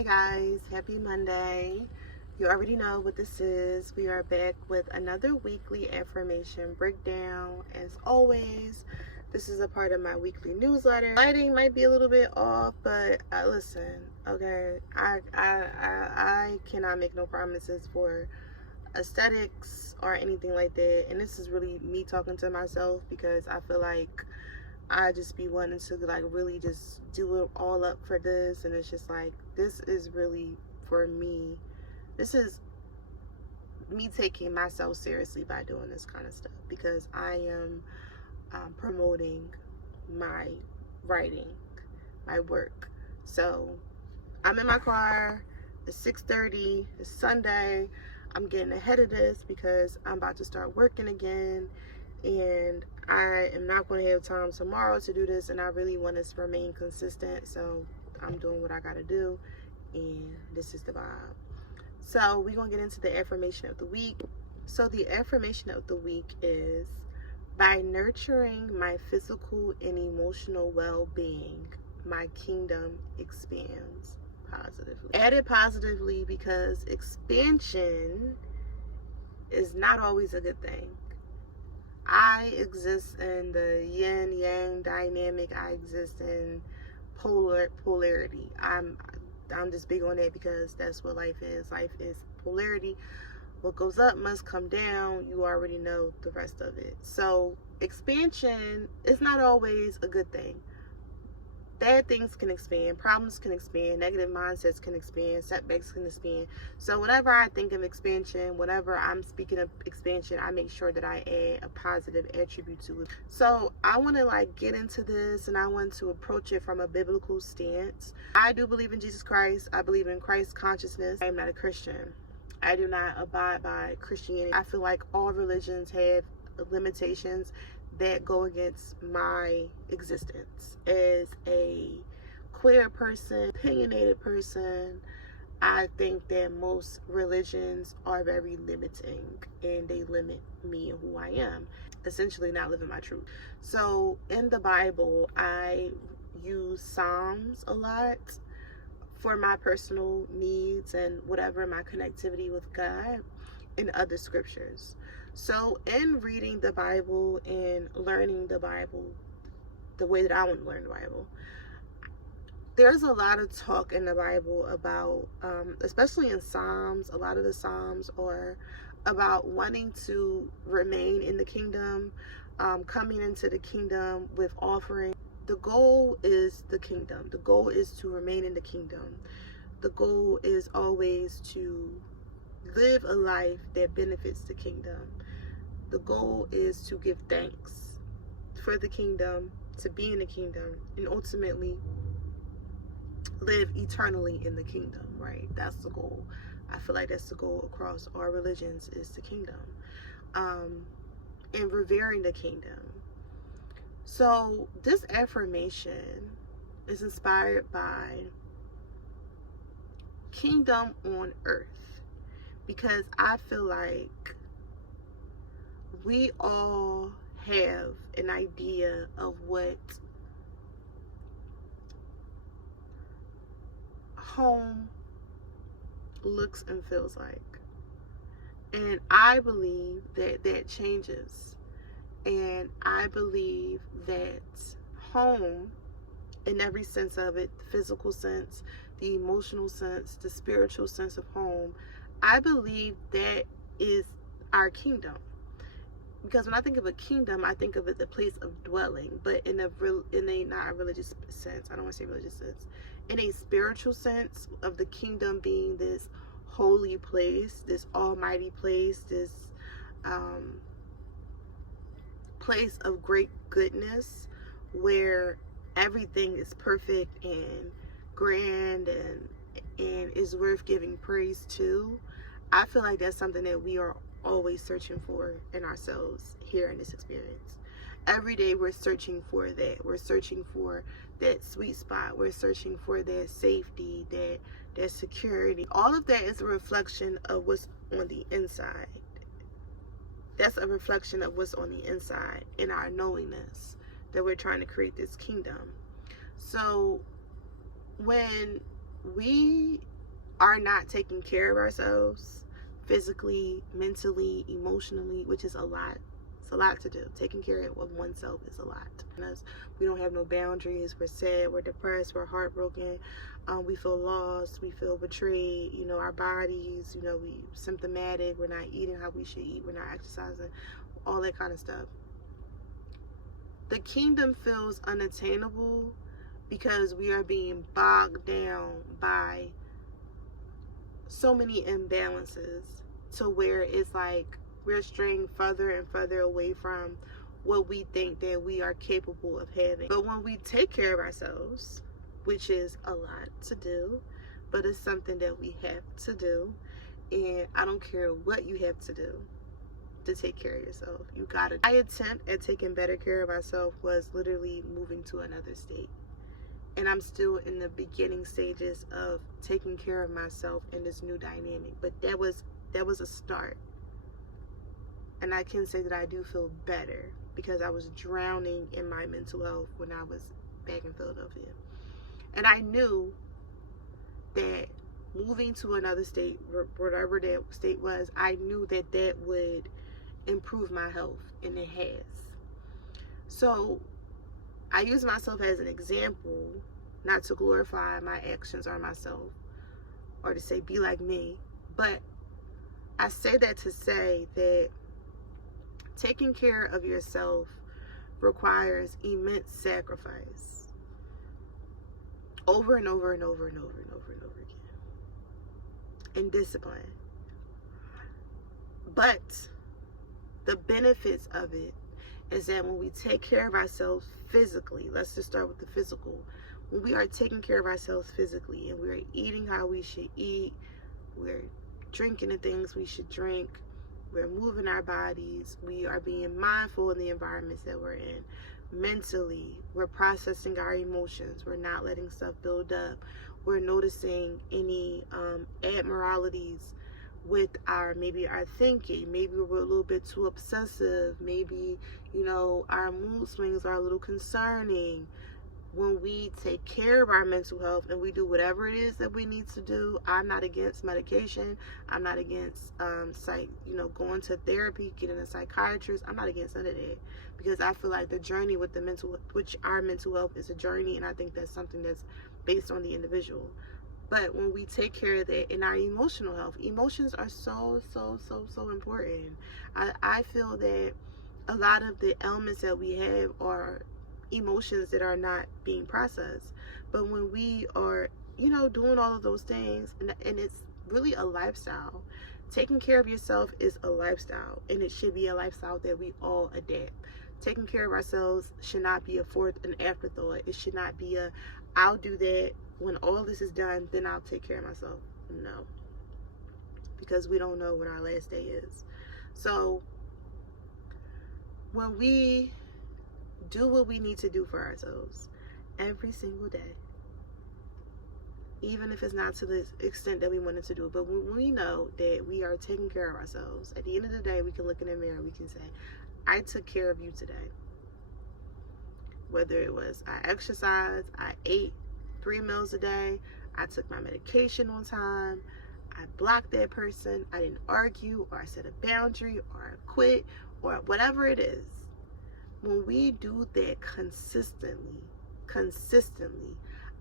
Hi guys, happy Monday. You already know what this is. We are back with another weekly affirmation breakdown. As always, this is a part of my weekly newsletter. Lighting might be a little bit off, but listen, okay, I cannot make no promises for aesthetics or anything like that. And this is really me talking to myself because I feel like I just be wanting to like really just do it all up for this, and it's just like, this is really for me. This is me taking myself seriously by doing this kind of stuff because I am promoting my writing, my work. So I'm in my car. It's 6:30. It's Sunday. I'm getting ahead of this because I'm about to start working again, and I am not going to have time tomorrow to do this, and I really want to remain consistent. So I'm doing what I got to do, and this is the vibe. So we're going to get into the affirmation of the week. So the affirmation of the week is, by nurturing my physical and emotional well-being, my kingdom expands positively. Added positively because expansion is not always a good thing. I exist in the yin yang dynamic. I exist in polarity. I'm just big on that because that's what life is. Life is polarity. What goes up must come down. You already know the rest of it. So expansion is not always a good thing. Bad things can expand, problems can expand, negative mindsets can expand, setbacks can expand. So whenever I think of expansion, whenever I'm speaking of expansion, I make sure that I add a positive attribute to it. So I want to like get into this, and I want to approach it from a biblical stance. I do believe in Jesus Christ. I believe in Christ consciousness. I am not a Christian. I do not abide by Christianity. I feel like all religions have limitations that go against my existence as a queer person, opinionated person. I think that most religions are very limiting, and they limit me and who I am, essentially not living my truth. So in the Bible, I use Psalms a lot for my personal needs and whatever, my connectivity with God, and other scriptures. So in reading the Bible and learning the Bible the way that I want to learn the Bible, there's a lot of talk in the Bible about, especially in Psalms, a lot of the Psalms are about wanting to remain in the kingdom, coming into the kingdom with offering. The goal is the kingdom. The goal is to remain in the kingdom. The goal is always to live a life that benefits the kingdom. The goal is to give thanks for the kingdom, to be in the kingdom, and ultimately live eternally in the kingdom, right? That's the goal. I feel like that's the goal across all religions, is the kingdom, and revering the kingdom. So this affirmation is inspired by kingdom on earth, because I feel like we all have an idea of what home looks and feels like. And I believe that that changes. And I believe that home, in every sense of it, the physical sense, the emotional sense, the spiritual sense of home, I believe that is our kingdom. Because when I think of a kingdom, I think of it the place of dwelling, but in a not a religious sense. I don't want to say religious sense. In a spiritual sense of the kingdom being this holy place, this almighty place, this place of great goodness, where everything is perfect and grand and is worth giving praise to. I feel like that's something that we are always searching for in ourselves here in this experience. Every day we're searching for that. We're searching for that sweet spot. We're searching for that safety, that security. All of that is a reflection of what's on the inside. That's a reflection of what's on the inside in our knowingness that we're trying to create this kingdom. So when we are not taking care of ourselves physically, mentally, emotionally, which is a lot. It's a lot to do. Taking care of oneself is a lot. We don't have no boundaries. We're sad, we're depressed, we're heartbroken, we feel lost, we feel betrayed. You know, our bodies, you know, we symptomatic, we're not eating how we should eat, we're not exercising, all that kind of stuff. The kingdom feels unattainable because we are being bogged down by so many imbalances, to where it's like we're straying further and further away from what we think that we are capable of having. But when we take care of ourselves, which is a lot to do, but it's something that we have to do, and I don't care what you have to do to take care of yourself, you gotta. My attempt at taking better care of myself was literally moving to another state, and I'm still in the beginning stages of taking care of myself in this new dynamic. But that was a start, and I can say that I do feel better because I was drowning in my mental health when I was back in Philadelphia. And I knew that moving to another state, whatever that state was, I knew that that would improve my health, and it has. So I use myself as an example, not to glorify my actions or myself or to say be like me, but I say that to say that taking care of yourself requires immense sacrifice, over and over and over and over and over and over again, and discipline. But the benefits of it is that when we take care of ourselves physically, let's just start with the physical. When we are taking care of ourselves physically and we're eating how we should eat, we're drinking the things we should drink, we're moving our bodies, we are being mindful in the environments that we're in. Mentally, we're processing our emotions, we're not letting stuff build up, we're noticing any abnormalities with maybe our thinking. Maybe we're a little bit too obsessive, maybe, you know, our mood swings are a little concerning. When we take care of our mental health and we do whatever it is that we need to do, I'm not against medication. I'm not against going to therapy, getting a psychiatrist. I'm not against none of that, because I feel like the journey with our mental health is a journey, and I think that's something that's based on the individual. But when we take care of that in our emotional health, emotions are so important. I feel that a lot of the elements that we have are emotions that are not being processed. But when we are, doing all of those things, and it's really a lifestyle. Taking care of yourself is a lifestyle, and it should be a lifestyle that we all adapt. Taking care of ourselves should not be an afterthought. It should not be I'll do that when all this is done, then I'll take care of myself. No, because we don't know when our last day is. So when we do what we need to do for ourselves every single day, even if it's not to the extent that we wanted to do it, but when we know that we are taking care of ourselves, at the end of the day, we can look in the mirror, we can say, I took care of you today. Whether it was I exercised, I ate 3 meals a day, I took my medication on time, I blocked that person, I didn't argue, or I set a boundary, or I quit, or whatever it is. When we do that consistently,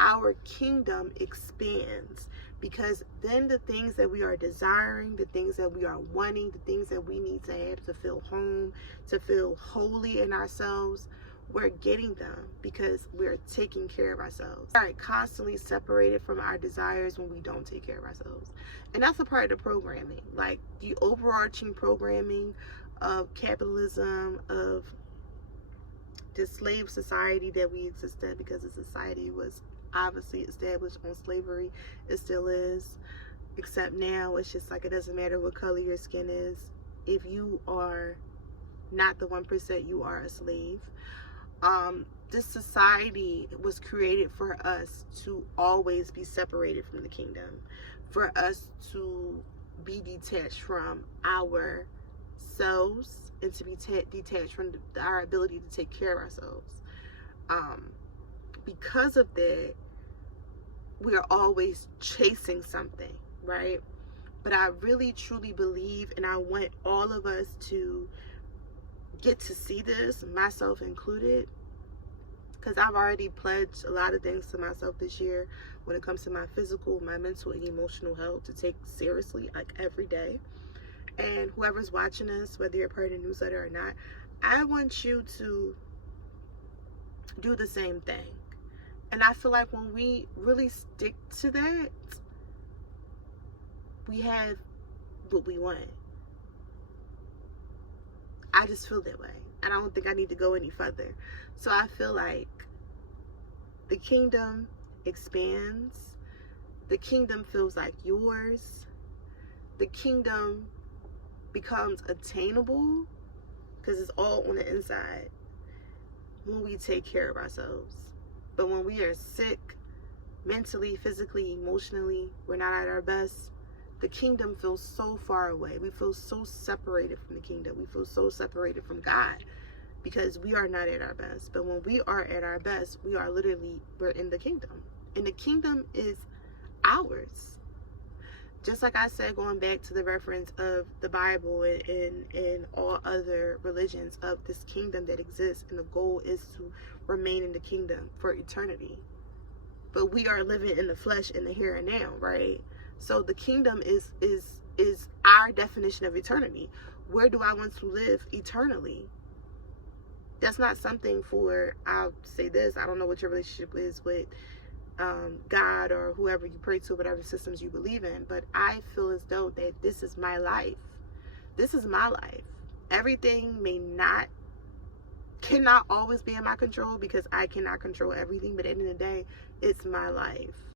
our kingdom expands, because then the things that we are desiring, the things that we are wanting, the things that we need to have to feel home, to feel holy in ourselves, we're getting them because we're taking care of ourselves. We are constantly separated from our desires when we don't take care of ourselves. And that's a part of the programming, like the overarching programming of capitalism, of the slave society that we exist in, because the society was obviously established on slavery. It still is, except now it's just like it doesn't matter what color your skin is. If you are not the 1%, you are a slave. This society was created for us to always be separated from the kingdom, for us to be detached from ourselves, and to be detached from our ability to take care of ourselves. Because of that, we are always chasing something. right? But I really truly believe, and I want all of us to get to see this, myself included, because I've already pledged a lot of things to myself this year when it comes to my physical, my mental, and emotional health to take seriously, like every day. And whoever's watching this, whether you're part of the newsletter or not, I want you to do the same thing. And I feel like when we really stick to that, we have what we want. I just feel that way. And I don't think I need to go any further. So I feel like the kingdom expands. The kingdom feels like yours. The kingdom becomes attainable because it's all on the inside when we take care of ourselves. But when we are sick, mentally, physically, emotionally, we're not at our best, the kingdom feels so far away. We feel so separated from the kingdom. We feel so separated from God because we are not at our best. But when we are at our best, we're in the kingdom. And the kingdom is ours. Just like I said, going back to the reference of the Bible and all other religions, of this kingdom that exists, and the goal is to remain in the kingdom for eternity. But we are living in the flesh in the here and now, right? So the kingdom is our definition of eternity. Where do I want to live eternally? That's not something for, I'll say this, I don't know what your relationship is with God or whoever you pray to, whatever systems you believe in, but I feel as though that this is my life. This is my life. Everything cannot always be in my control because I cannot control everything, but at the end of the day, it's my life.